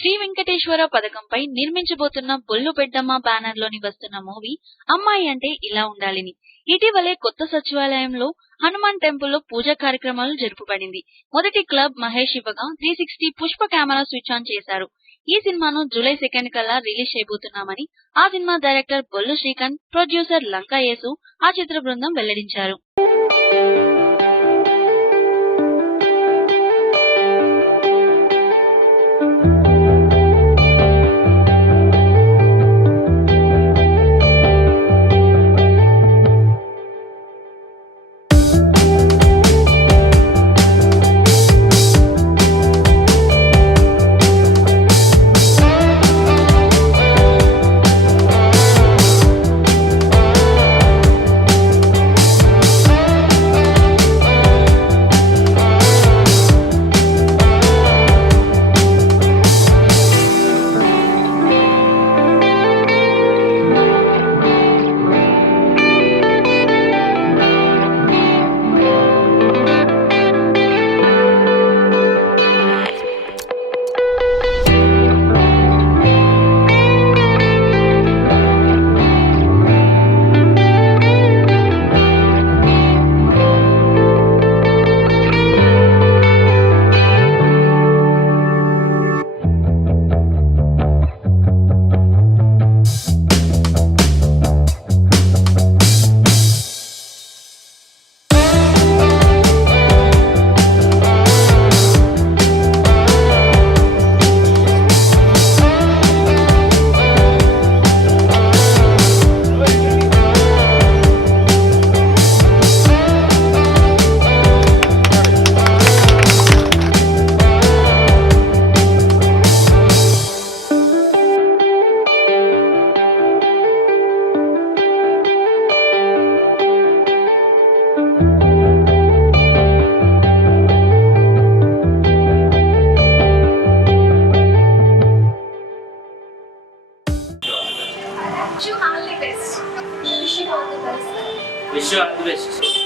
శ్రీ వెంకటేశ్వర పథకంపై నిర్మించబోతున్న బొల్లు పెద్దమ్మ బ్యానర్ లోని వస్తున్న మూవీ అమ్మాయి అంటే ఇలా ఉండాలిని. ఇటీవలే కొత్త సచివాలయంలో హనుమాన్ టెంపుల్ లో పూజా కార్యక్రమాలు జరుపబడింది. మొదటి క్లబ్ మహేష్ ఇవ్వగా 360 పుష్ప కెమెరా స్విచ్ ఆన్ చేశారు. ఈ సినిమాను జూలై 2 కల్లా రిలీజ్ చేయబోతున్నామని ఆ cinema director Bollu Srikanth, producer Lanka Yesu, ఆ చిత్ర బృందం వెల్లడించారు. Wish you all the best. Wish you all the best.